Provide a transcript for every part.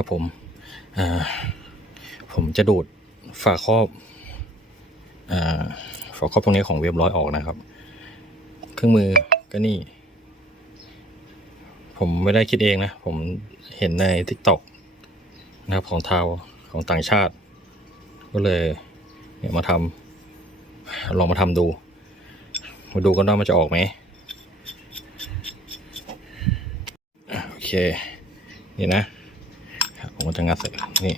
ครับผมผมจะดูดฝาครอบอ่าฝาครอบตรงนี้ของเว็บร้อยออกนะครับ เครื่องมือก็นี่ ผมไม่ได้คิดเองนะ ผมเห็นใน t ิ k t o k นะครับของทาวของต่างชาติ ก็เลยเนี่ยมาทำลองมาทำดู มาดูกันว่ามันจะออกไหมโอเค นี่นะ ผมก็จะงัดใส่นี่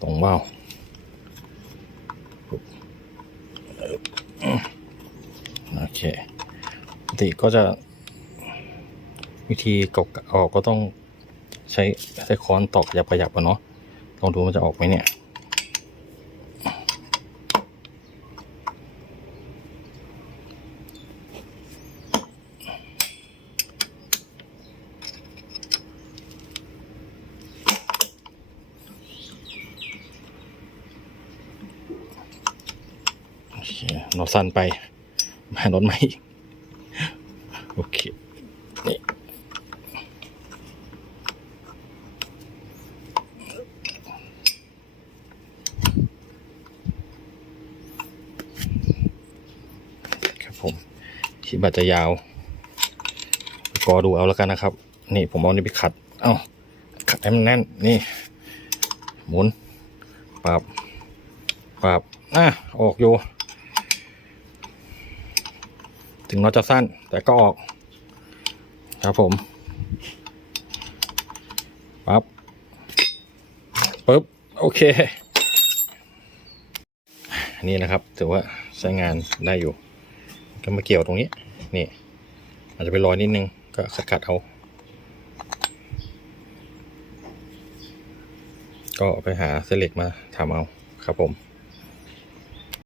ตรงเบ้าโอเคปกติก็จะ วิธีกกออกก็ต้องใช้ใช้ค้อนตอกหยับประยับกันเนาะลองดูมันจะออกไหมเนี่ย น็อตสั้นไป มาน็อตใหม่โอเค นี่ครับผมคลิปอาจจะยาว ก็ดูเอาแล้วกันนะครับ นี่ผมเอานี่ไปขัด เอ้า ขัดให้มันแน่น นี่ หมุนปรับปรับอะออกอยู่ ถึงเราจะสั้น แต่ก็ออก ครับผมปั๊บปึ๊บ โอเค นี่นะครับ ถือว่าใช้งานได้อยู่ ก็มาเกี่ยวตรงนี้ นี่ อาจจะไปรอยนิดนึง ก็ขัดขัดๆเอา ก็ไปหาเซเล็กมาทำเอา ครับผม